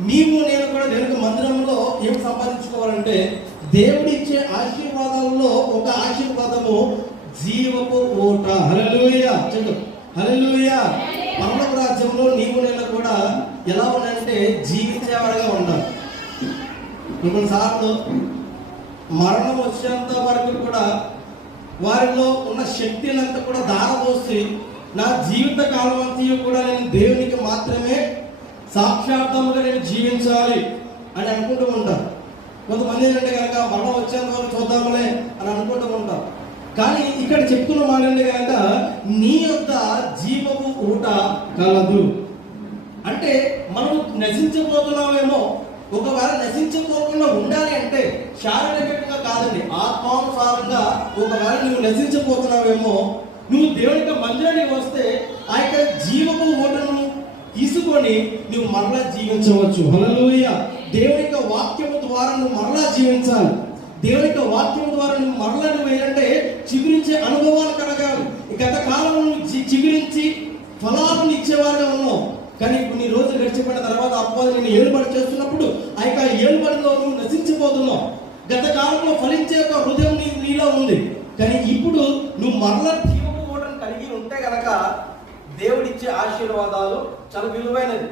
నీవు నేను కూడా వెనుక మందిరంలో ఏం సంపాదించుకోవాలంటే దేవుడిచ్చే ఆశీర్వాదాలలో ఒక ఆశీర్వాదము జీవపు ఓట హలలుయ చెడు హలలుయ పరలోక రాజ్యంలో నీవు నేను కూడా ఎలా ఉన్నాయంటే జీవించేవాడిగా ఉండాలి కొన్నిసార్లు మరణం వచ్చేంత వరకు కూడా వారిలో ఉన్న శక్తిని అంతా కూడా దారపోసి నా జీవిత కాలం అంతా కూడా నేను దేవునికి మాత్రమే సాక్షార్థముగా నేను జీవించాలి అని అనుకుంటూ ఉంటారు. కొంతమంది ఏంటంటే కనుక మరణం వచ్చేంత వరకు చూద్దామలే అని అనుకుంటూ ఉంటాం కానీ ఇక్కడ చెప్తున్న మాట ఏంటంటే కనుక నీ యొక్క జీవపు ఊట కలదు. అంటే మనం నశించబోతున్నామేమో ఒకవేళ నశించబోకుండా ఉండాలి అంటే శారీరకంగా కాదండి ఆత్మానుసారంగా ఒకవేళ నువ్వు నశించబోతున్నావేమో నువ్వు దేవుని యొక్క మందిరానికి వస్తే ఆ యొక్క జీవము ఊట తీసుకొని నువ్వు మరలా జీవించవచ్చు. హల్లెలూయా. దేవుని యొక్క వాక్యము ద్వారా నువ్వు మరలా జీవించాలి. దేవుని యొక్క వాక్యం ద్వారా నువ్వు మరలా నువ్వు ఏంటంటే చిగురించే అనుభవాలు కలగాలి. గత కాలంలో నువ్వు చిగురించి ఫలాలను ఇచ్చేవారుగా ఉన్నావు. కానీ కొన్ని రోజులు గడిచిపోయిన తర్వాత అపవాది నేను ఏలుబడి చేస్తున్నప్పుడు ఆ యొక్క ఏలుబడిలో నువ్వు నశించిపోతున్నావు. గత కాలంలో ఫలించే ఒక హృదయం నీ నీలో ఉంది. కానీ ఇప్పుడు నువ్వు మరలా ఓటను కలిగి ఉంటే గనక దేవుడిచ్చే ఆశీర్వాదాలు చాలా విలువైనది